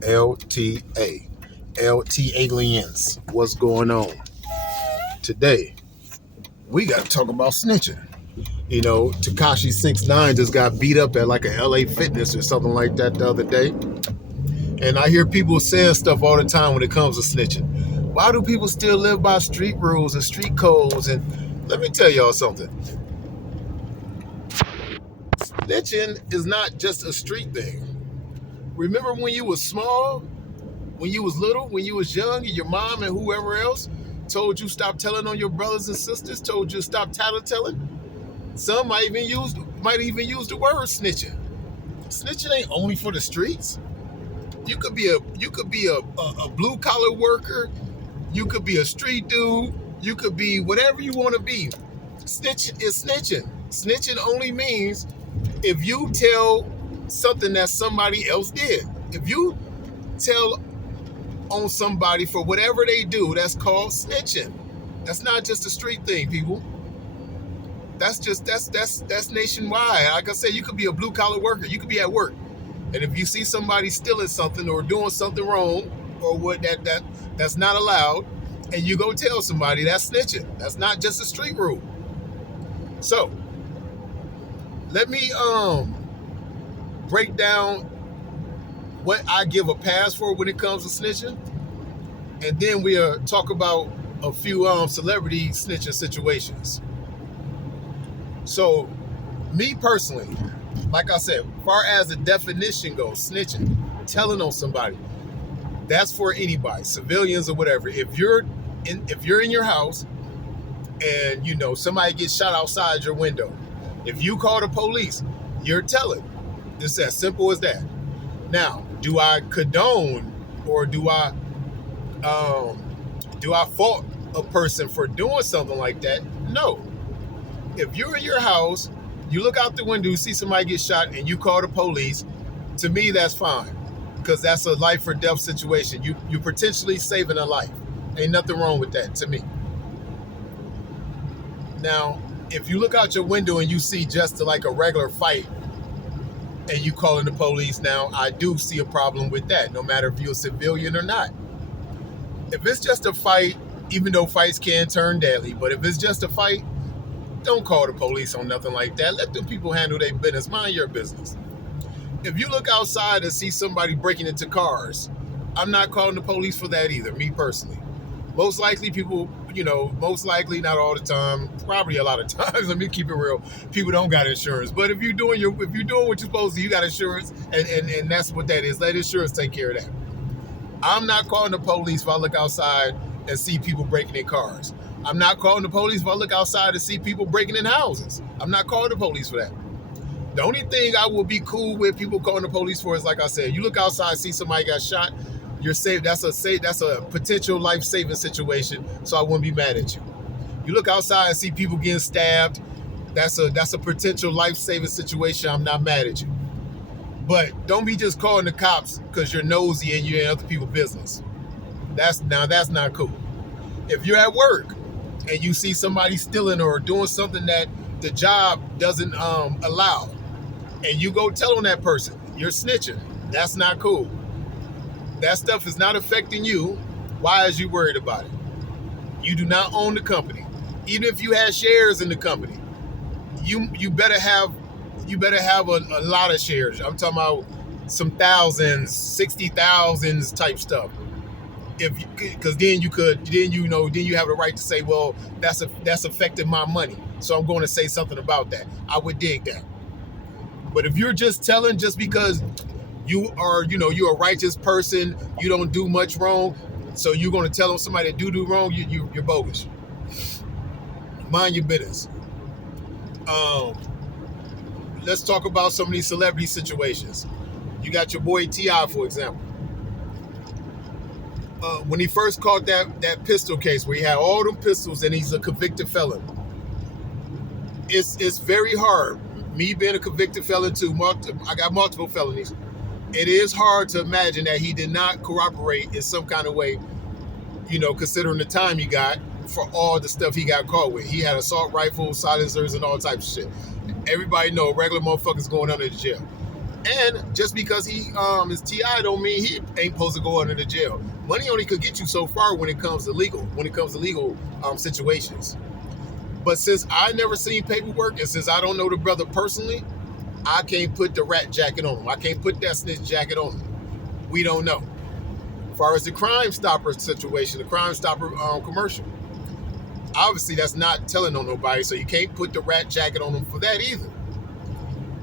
LTA. LT aliens. What's going on? Today, we got to talk about snitching. You know, Tekashi 6ix9ine just got beat up at like a LA Fitness or something like that the other day. And I hear people saying stuff all the time when it comes to snitching. Why do people still live by street rules and street codes? And let me tell y'all something. Snitching is not just a street thing. Remember when you was small, when you was little, when you was young, and your mom and whoever else told you stop telling on your brothers and sisters, told you stop tattletelling? Some might even use the word snitching. Snitching ain't only for the streets. You could be a blue collar worker. You could be a street dude. You could be whatever you want to be. Snitching is snitching. Snitching only means if you tell something that somebody else did. If you tell on somebody for whatever they do, that's called snitching. That's not just a street thing, people. That's nationwide. Like I said, you could be a blue collar worker. You could be at work, and if you see somebody stealing something or doing something wrong or what that's not allowed, and you go tell somebody, that's snitching. That's not just a street rule. So let me break down what I give a pass for when it comes to snitching, and then we'll talk about a few celebrity snitching situations. So, me personally, like I said, far as the definition goes, snitching, telling on somebody, that's for anybody, civilians or whatever. If you're in your house and you know somebody gets shot outside your window, if you call the police, you're telling. It's as simple as that. Now, do I condone or do I fault a person for doing something like that? No. If you're in your house, you look out the window, you see somebody get shot, and you call the police, to me, that's fine. Because that's a life or death situation. You potentially saving a life. Ain't nothing wrong with that, to me. Now, if you look out your window and you see just like a regular fight, and you calling the police, now, I do see a problem with that, no matter if you're a civilian or not. If it's just a fight, even though fights can turn deadly, but if it's just a fight, don't call the police on nothing like that. Let them people handle their business. Mind your business. If you look outside and see somebody breaking into cars, I'm not calling the police for that either, me personally. Most likely people, not all the time, probably a lot of times, let me keep it real, people don't got insurance. But if you're doing what you're supposed to, you got insurance, and that's what that is. Let insurance take care of that. I'm not calling the police if I look outside and see people breaking in cars. I'm not calling the police if I look outside and see people breaking in houses. I'm not calling the police for that. The only thing I will be cool with people calling the police for is, like I said, you look outside, see somebody got shot, you're safe. That's a potential life-saving situation, so I wouldn't be mad at you. You look outside and see people getting stabbed, that's a potential life-saving situation. I'm not mad at you. But don't be just calling the cops because you're nosy and you're in other people's business. That's not cool. If you're at work and you see somebody stealing or doing something that the job doesn't allow, and you go tell on that person, you're snitching. That's not cool. That stuff is not affecting you. Why is you worried about it? You do not own the company. Even if you had shares in the company, you better have a lot of shares. I'm talking about some thousands, 60,000s type stuff. Because then you have the right to say, well, that's affecting my money, so I'm going to say something about that. I would dig that. But if you're just telling just because you are, you're a righteous person, you don't do much wrong, so you're going to tell them somebody that do wrong, you're bogus. Mind your business. Let's talk about some of these celebrity situations. You got your boy T.I., for example. When he first caught that pistol case where he had all them pistols and he's a convicted felon, it's very hard. Me being a convicted felon too, I got multiple felonies. It is hard to imagine that he did not cooperate in some kind of way, considering the time he got for all the stuff he got caught with. He had assault rifles, silencers, and all types of shit. Everybody know regular motherfuckers going under the jail. And just because he is TI don't mean he ain't supposed to go under the jail. Money only could get you so far when it comes to legal situations. But since I never seen paperwork and since I don't know the brother personally, I can't put the rat jacket on him. I can't put that snitch jacket on him. We don't know. As far as the Crime Stopper situation, the Crime Stopper commercial, obviously that's not telling on nobody, so you can't put the rat jacket on him for that either.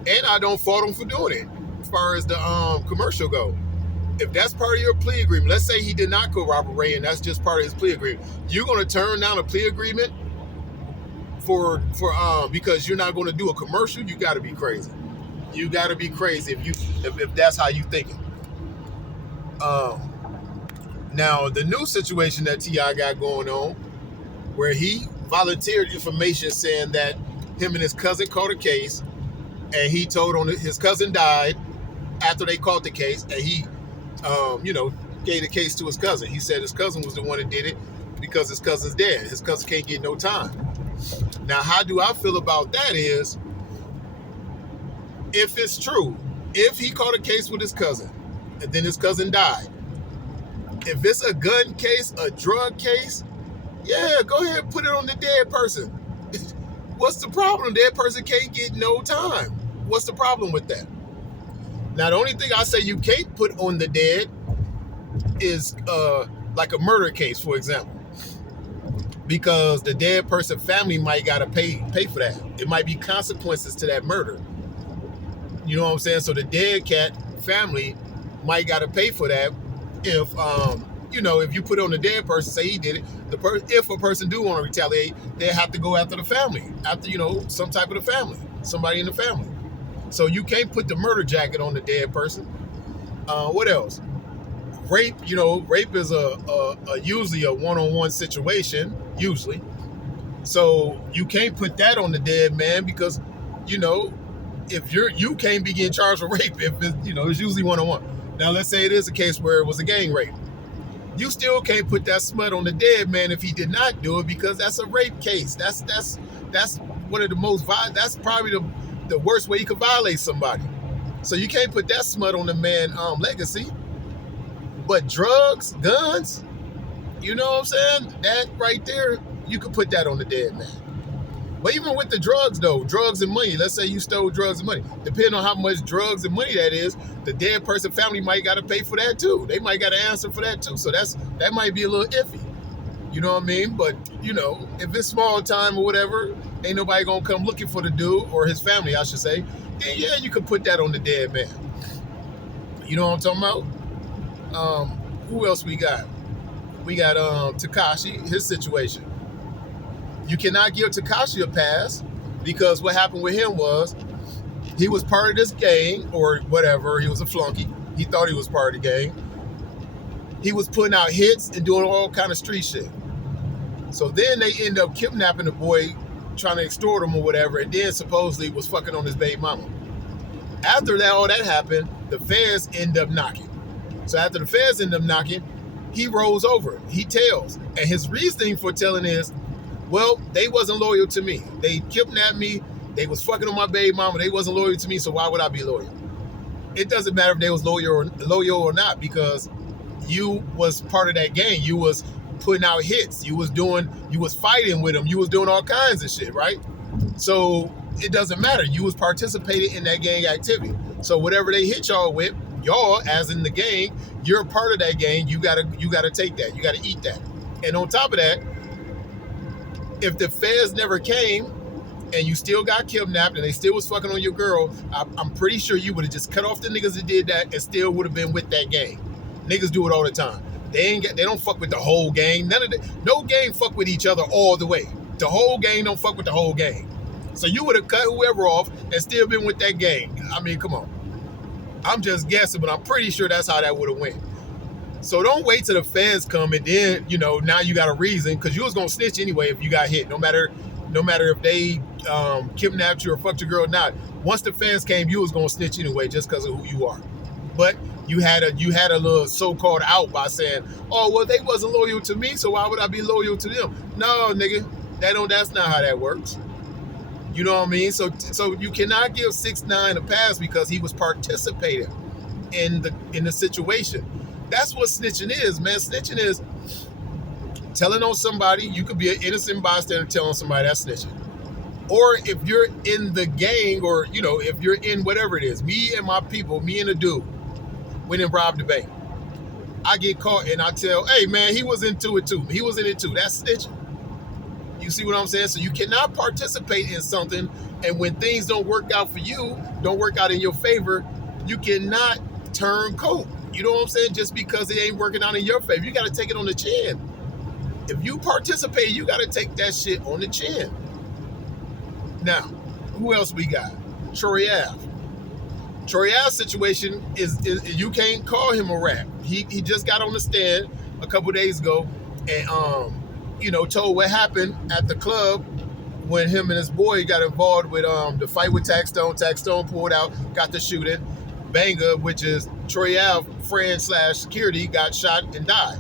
And I don't fault him for doing it. As far as the commercial go, if that's part of your plea agreement, let's say he did not corroborate and that's just part of his plea agreement, you're going to turn down a plea agreement for because you're not going to do a commercial? You got to be crazy. You got to be crazy if that's how you thinking. Now the new situation that T.I. got going on, where he volunteered information saying that him and his cousin caught a case, and he told on his cousin died after they caught the case, and he, gave the case to his cousin. He said his cousin was the one that did it because his cousin's dead. His cousin can't get no time. Now, how do I feel about that is, if it's true, if he caught a case with his cousin, and then his cousin died, if it's a gun case, a drug case, yeah, go ahead and put it on the dead person. What's the problem? The dead person can't get no time. What's the problem with that? Now, the only thing I say you can't put on the dead is like a murder case, for example, because the dead person family might gotta pay for that. It might be consequences to that murder. You know what I'm saying? So the dead cat family might gotta pay for that if if you put it on the dead person, say he did it, if a person do want to retaliate, they have to go after the family, after some type of the family, somebody in the family. So you can't put the murder jacket on the dead person. What else? Rape, rape is usually a one-on-one situation, usually. So you can't put that on the dead man because, if you can't be getting charged with rape if it's usually one-on-one. Now let's say it is a case where it was a gang rape. You still can't put that smut on the dead man if he did not do it because that's a rape case. That's one of the most that's probably the worst way you could violate somebody. So you can't put that smut on the man legacy. But drugs, guns, you know what I'm saying? That right there, you could put that on the dead man. But even with the drugs though, drugs and money, let's say you stole drugs and money. Depending on how much drugs and money that is, the dead person family might got to pay for that too. They might got to answer for that too. So that might be a little iffy. You know what I mean? But, if it's small time or whatever, ain't nobody going to come looking for the dude or his family, I should say. Then yeah, you could put that on the dead man. You know what I'm talking about? Who else we got? We got Tekashi, his situation. You cannot give Tekashi a pass because what happened with him was he was part of this gang or whatever. He was a flunky. He thought he was part of the gang. He was putting out hits and doing all kind of street shit. So then they end up kidnapping the boy, trying to extort him or whatever, and then supposedly was fucking on his baby mama. After that, all that happened, the feds end up knocking. So after the feds end up knocking, he rolls over. He tells. And his reasoning for telling is, well, they wasn't loyal to me. They kidnapped me. They was fucking on my baby mama. They wasn't loyal to me, so why would I be loyal? It doesn't matter if they was loyal or not because you was part of that gang. You was putting out hits. You was fighting with them. You was doing all kinds of shit, right? So it doesn't matter. You was participating in that gang activity. So whatever they hit y'all with, y'all, as in the gang, you're a part of that gang. You gotta take that. You gotta eat that. And on top of that, if the feds never came and you still got kidnapped and they still was fucking on your girl, I'm pretty sure you would have just cut off the niggas that did that and still would have been with that gang. Niggas do it all the time. They don't fuck with the whole gang. No gang fuck with each other all the way. The whole gang don't fuck with the whole gang. So you would have cut whoever off and still been with that gang. I mean, come on. I'm just guessing, but I'm pretty sure that's how that would have went. So don't wait till the feds come and then, now you got a reason, because you was going to snitch anyway if you got hit, no matter if they kidnapped you or fucked your girl or not. Once the feds came, you was going to snitch anyway just because of who you are. But you had a little so-called out by saying, oh, well, they wasn't loyal to me, so why would I be loyal to them? No, nigga, that's not how that works. You know what I mean? So you cannot give 6ix9ine a pass because he was participating in the situation. That's what snitching is, man. Snitching is telling on somebody. You could be an innocent bystander telling somebody. That's snitching. Or if you're in the gang, or if you're in whatever it is, me and my people, me and the dude went and robbed the bank. I get caught and I tell, hey man, he was into it too. He was in it too. That's snitching. You see what I'm saying? So you cannot participate in something, and when things don't work out for you, don't work out in your favor, you cannot turn coat. You know what I'm saying? Just because it ain't working out in your favor, you got to take it on the chin. If you participate, you got to take that shit on the chin. Now, who else we got? Troy Ave. Troy Ave's situation is you can't call him a rat. He just got on the stand a couple days ago and told what happened at the club when him and his boy got involved with the fight with Taxstone. Taxstone pulled out, got the shooting. Banga, which is Troy Ave friend / security, got shot and died.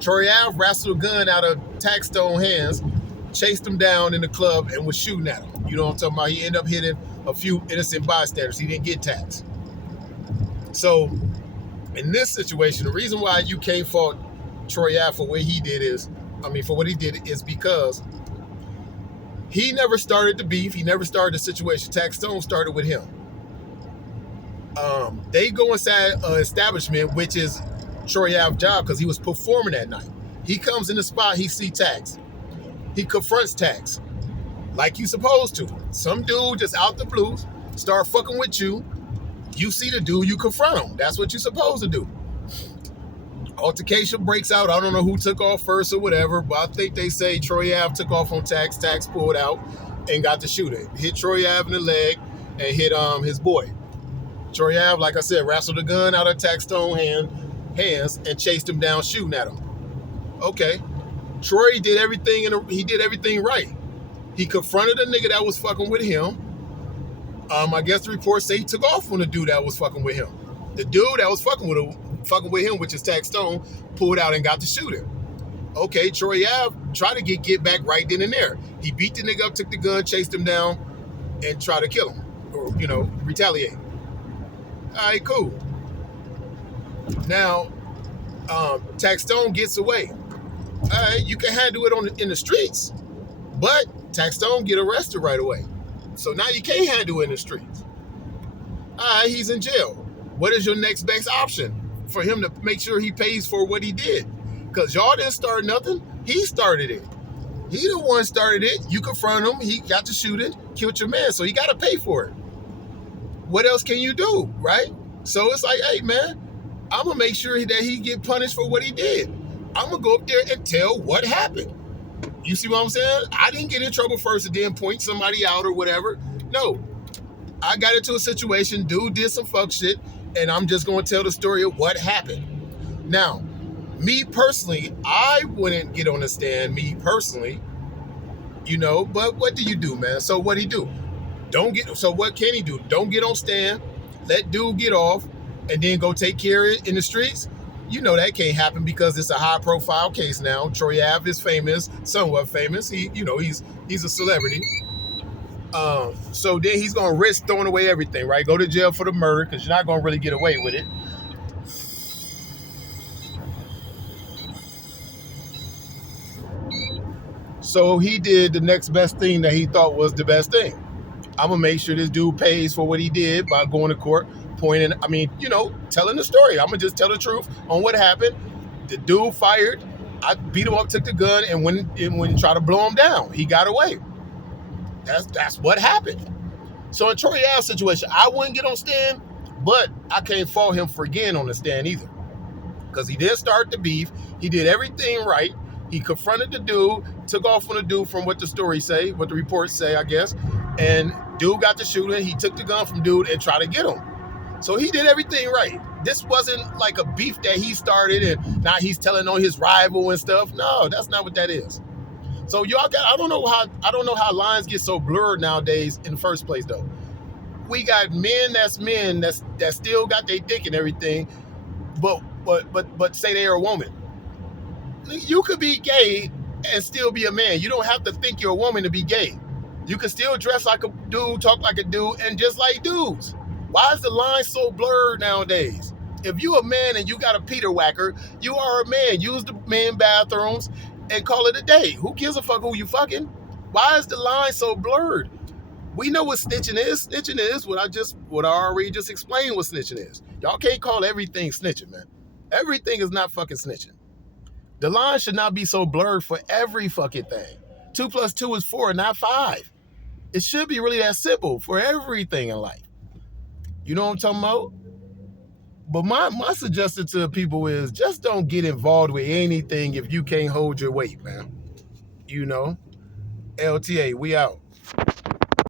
Troy Ave wrestled a gun out of Taxstone hands, chased him down in the club and was shooting at him. You know what I'm talking about? He ended up hitting a few innocent bystanders. He didn't get taxed. So in this situation, the reason why you can't fault Troy Ave for what he did is because he never started the beef. He never started the situation. Taxstone started with him. They go inside an establishment, which is Troy Ave's job, because he was performing that night. He comes in the spot, he see Tax. He confronts Tax like you supposed to. Some dude just out the blue start fucking with you. You see the dude, you confront him. That's what you're supposed to do. Altercation breaks out. I don't know who took off first or whatever, but I think they say Troy Ave took off on Tax. Tax pulled out and got the shooter. Hit Troy Ave in the leg and hit his boy. Troy Ave, like I said, wrestled a gun out of Taxstone hands and chased him down shooting at him. Okay. Troy did everything right. He confronted a nigga that was fucking with him. I guess the reports say he took off on the dude that was fucking with him. The dude that was fucking with him, which is Taxstone, pulled out and got the shooter. Okay, Troy Ave tried to get back right then and there. He beat the nigga up, took the gun, chased him down, and tried to kill him. Or, retaliate. All right, cool. Now, Taxstone gets away. All right, you can handle it in the streets, but Taxstone get arrested right away. So now you can't handle it in the streets. All right, he's in jail. What is your next best option for him to make sure he pays for what he did? Because y'all didn't start nothing. He started it. He the one started it. You confront him. He got to shoot it, killed your man. So he got to pay for it. What else can you do, right? So it's like, hey, man, I'm going to make sure that he get punished for what he did. I'm going to go up there and tell what happened. You see what I'm saying? I didn't get in trouble first and then point somebody out or whatever. No. I got into a situation, dude did some fuck shit, and I'm just going to tell the story of what happened. Now, me personally, I wouldn't get on the stand, me personally, but what do you do, man? So what he do? So what can he do? Don't get on stand, let dude get off, and then go take care of it in the streets? That can't happen because it's a high profile case now. Troy Ave is famous, somewhat famous. He's a celebrity. So then he's going to risk throwing away everything, right? Go to jail for the murder because you're not going to really get away with it. So he did the next best thing that he thought was the best thing. I'm going to make sure this dude pays for what he did by going to court, telling the story. I'm going to just tell the truth on what happened. The dude fired. I beat him up, took the gun, and went and tried to blow him down. He got away. That's what happened. So in Troy Ave's situation, I wouldn't get on stand, but I can't fault him for getting on the stand either. Because he did start the beef. He did everything right. He confronted the dude, took off on the dude from what the reports say, I guess. And dude got the shooter. He took the gun from dude and tried to get him. So he did everything right. This wasn't like a beef that he started and now he's telling on his rival and stuff. No, that's not what that is. So I don't know how lines get so blurred nowadays in the first place though. We got men that still got their dick and everything, but say they're a woman. You could be gay and still be a man. You don't have to think you're a woman to be gay. You can still dress like a dude, talk like a dude, and just like dudes. Why is the line so blurred nowadays? If you a man and you got a Peter whacker, you are a man. Use the men bathrooms and call it a day. Who gives a fuck who you fucking? Why is the line so blurred? We know what snitching is. Snitching is what I already just explained what snitching is. Y'all can't call everything snitching, man. Everything is not fucking snitching. The line should not be so blurred for every fucking thing. 2 + 2 is 4, not 5. It should be really that simple for everything in life. You know what I'm talking about? But my suggestion to people is just don't get involved with anything if you can't hold your weight, man. You know? LTA, we out.